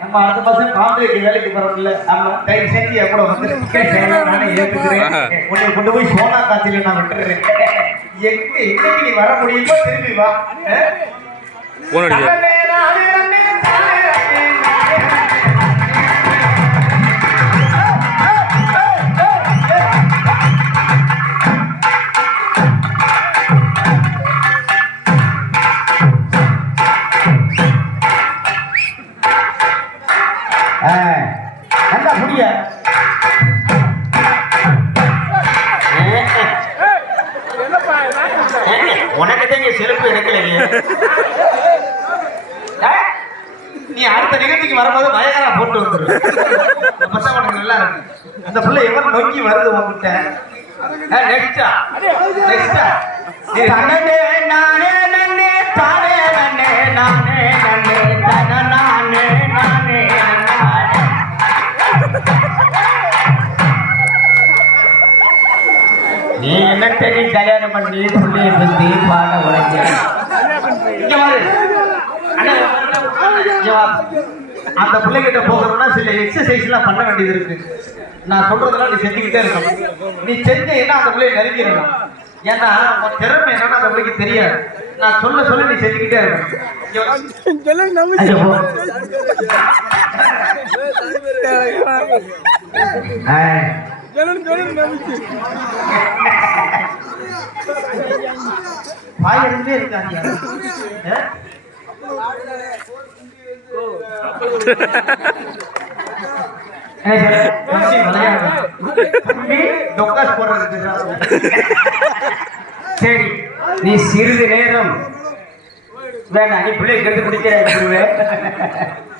நம்ம அடுத்த மாசம் காம்பேக்கு வேலைக்கு போறோம்ல ஆமா தயவு செஞ்சு என் கூட வந்து நானே ஏத்துக்கிறேன் உன்னை கொண்டு போய் சோனா காட்சியில நான் விட்டுறேன் என்னைக்கு நீ வர முடியுமோ திரும்பி வா நல்லா புரிய உனக்கு இங்க செருப்பு எடுக்கலையே நீ அடுத்த நிகழ்ச்சிக்கு வரும்போது பயங்கரா போட்டு வந்துரு அப்பதான் உனக்கு நல்லா இருக்கு அந்த பிள்ளை எவ்வளவு நோக்கி வருது உங்ககிட்ட நெக்ஸ்டா நெக்ஸ்டா நானே நானே நானே தானே நானே நானே நானே நானே நானே நீ என்ன தெரியும் கல்யாணம் பண்ணி பிள்ளைய பத்தி பாட உழைக்க அந்த பிள்ளைகிட்ட போகணும்னா சில எக்ஸசைஸ் எல்லாம் பண்ண வேண்டியது இருக்கு நான் சொல்றதெல்லாம் நீ செஞ்சுக்கிட்டே இருக்கணும் நீ செஞ்சீங்கன்னா அந்த பிள்ளைய நெருங்கிடணும் ஏன்னா உன் திறமை என்னன்னா அந்த பிள்ளைக்கு தெரியாது நான் சொல்ல சொல்ல நீ செஞ்சுக்கிட்டே இருக்கணும் வாயிலே இருக்காங்க சரி நீ சிறிது நேரம் வேணா நீ பிள்ளைக்கு எடுத்து பிடிக்கிற